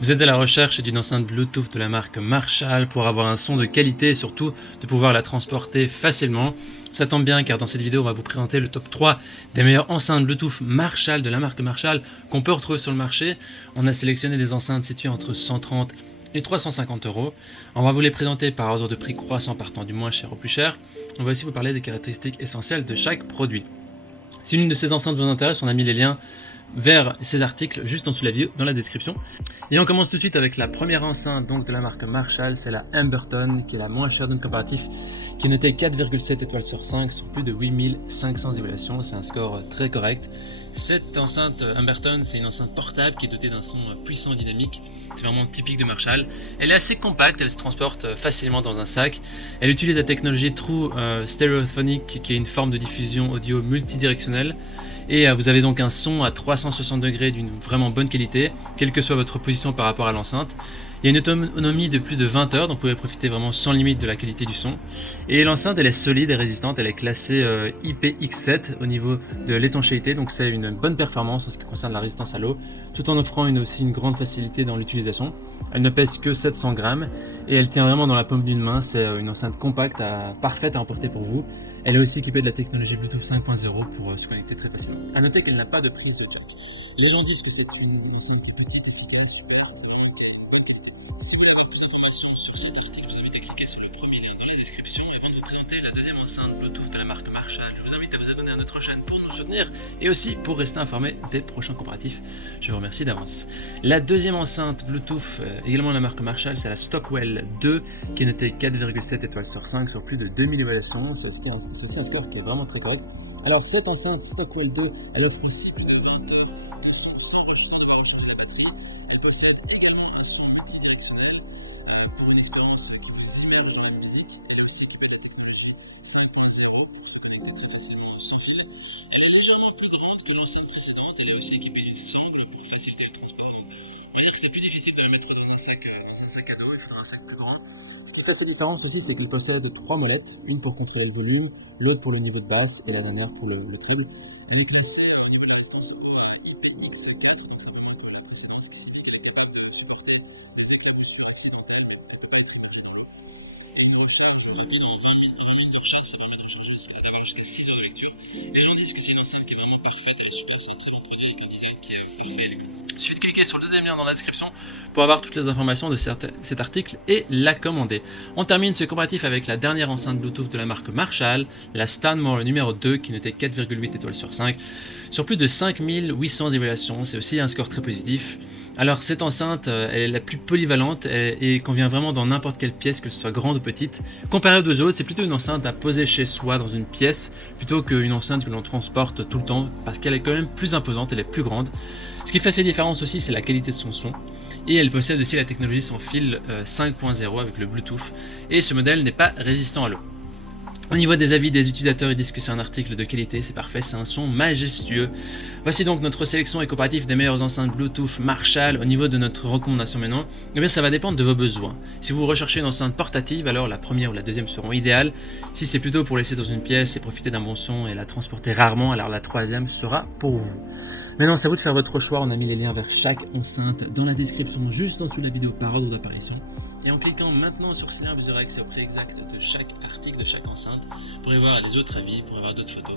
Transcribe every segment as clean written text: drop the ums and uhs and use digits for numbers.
Vous êtes à la recherche d'une enceinte Bluetooth de la marque Marshall pour avoir un son de qualité et surtout de pouvoir la transporter facilement. Ça tombe bien car dans cette vidéo on va vous présenter le top 3 des meilleures enceintes Bluetooth Marshall de la marque Marshall qu'on peut retrouver sur le marché. On a sélectionné des enceintes situées entre 130 et 350 €. On va vous les présenter par ordre de prix croissant partant du moins cher au plus cher. On va aussi vous parler des caractéristiques essentielles de chaque produit. Si l'une de ces enceintes vous intéresse, on a mis les liens vers ces articles juste en dessous de la vidéo dans la description. Et on commence tout de suite avec la première enceinte donc de la marque Marshall, c'est la Emberton qui est la moins chère d'un comparatif, qui est notée 4,7 étoiles sur 5 sur plus de 8500 évaluations, c'est un score très correct. Cette enceinte Emberton, c'est une enceinte portable qui est dotée d'un son puissant et dynamique, c'est vraiment typique de Marshall. Elle est assez compacte, elle se transporte facilement dans un sac. Elle utilise la technologie True Stereophonic qui est une forme de diffusion audio multidirectionnelle. Et vous avez donc un son à 360 degrés d'une vraiment bonne qualité, quelle que soit votre position par rapport à l'enceinte. Il y a une autonomie de plus de 20 heures, donc vous pouvez profiter vraiment sans limite de la qualité du son. Et l'enceinte, elle est solide et résistante, elle est classée IPX7 au niveau de l'étanchéité, donc c'est une bonne performance en ce qui concerne la résistance à l'eau, tout en offrant aussi une grande facilité dans l'utilisation. Elle ne pèse que 700 grammes et elle tient vraiment dans la paume d'une main, c'est une enceinte compacte, parfaite à emporter pour vous. Elle est aussi équipée de la technologie Bluetooth 5.0 pour se connecter très facilement. A noter qu'elle n'a pas de prise jack. Les gens disent que c'est une enceinte petite, efficace, super bonne qualité. Si vous voulez avoir plus d'informations sur cet article, je vous invite à cliquer sur le premier lien dans la description. Et avant de vous présenter la deuxième enceinte Bluetooth de la marque Marshall, je vous invite à vous abonner à notre chaîne pour nous soutenir et aussi pour rester informé des prochains comparatifs. Je vous remercie d'avance. La deuxième enceinte Bluetooth, également de la marque Marshall, c'est la Stockwell 2 qui est notée 4,7 étoiles sur 5 sur plus de 2000 évaluations. C'est aussi un score qui est vraiment très correct. Alors cette enceinte Stockwell 2, elle offre aussi une grande de son sur le champ de branche de la batterie. Elle possède également un son multidirectionnel pour une expérience immergée dans la musique. Elle est aussi équipée de la technologie 5.0 pour se connecter très facilement sans fil. Elle est légèrement plus grande que l'enceinte précédente. Elle est aussi équipée d'une sangle pour faciliter le transport. Mais c'est plus difficile de la mettre dans un sac à dos, il faudra un sac plus grand. Ce qui fait cette différence aussi, c'est qu'il possède 3 molettes, une pour contrôler le volume, l'autre pour le niveau de basse et la dernière pour le treble. Elle est classée au niveau de la résistance pour IPX4, contrairement à la précédente, ce qui signifie qu'elle est capable de supporter des éclaboussures accidentelles, mais elle ne peut pas être immobile. Et une recharge rapide en 20 minutes de recharge, ça permet de recharger d'avoir jusqu'à 6 heures de lecture. Les gens disent que c'est une enceinte qui est vraiment parfaite, elle est super, c'est un très bon produit avec un design qui est parfait. Il suffit de cliquer sur le deuxième lien dans la description pour avoir toutes les informations de cet article et la commander. On termine ce comparatif avec la dernière enceinte Bluetooth de la marque Marshall, la Stanmore numéro 2 qui notait 4,8 étoiles sur 5 sur plus de 5800 évaluations. C'est aussi un score très positif. Alors cette enceinte, elle est la plus polyvalente et convient vraiment dans n'importe quelle pièce, que ce soit grande ou petite. Comparé aux deux autres, c'est plutôt une enceinte à poser chez soi dans une pièce plutôt qu'une enceinte que l'on transporte tout le temps parce qu'elle est quand même plus imposante, elle est plus grande. Ce qui fait ses différences aussi, c'est la qualité de son son. Et elle possède aussi la technologie sans fil 5.0 avec le Bluetooth. Et ce modèle n'est pas résistant à l'eau. Au niveau des avis des utilisateurs, ils disent que c'est un article de qualité, c'est parfait, c'est un son majestueux. Voici donc notre sélection et comparatif des meilleures enceintes Bluetooth Marshall. Au niveau de notre recommandation maintenant, eh bien ça va dépendre de vos besoins. Si vous recherchez une enceinte portative, alors la première ou la deuxième seront idéales. Si c'est plutôt pour laisser dans une pièce et profiter d'un bon son et la transporter rarement, alors la troisième sera pour vous. Maintenant, c'est à vous de faire votre choix. On a mis les liens vers chaque enceinte dans la description, juste en dessous de la vidéo par ordre d'apparition. Et en cliquant maintenant sur ces liens, vous aurez accès au prix exact de chaque article, de chaque enceinte, pour y voir les autres avis, pour y voir d'autres photos.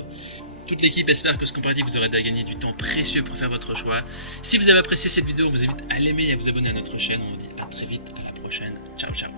Toute l'équipe espère que ce comparatif vous aura aidé à gagner du temps précieux pour faire votre choix. Si vous avez apprécié cette vidéo, on vous invite à l'aimer et à vous abonner à notre chaîne. On vous dit à très vite, à la prochaine. Ciao, ciao.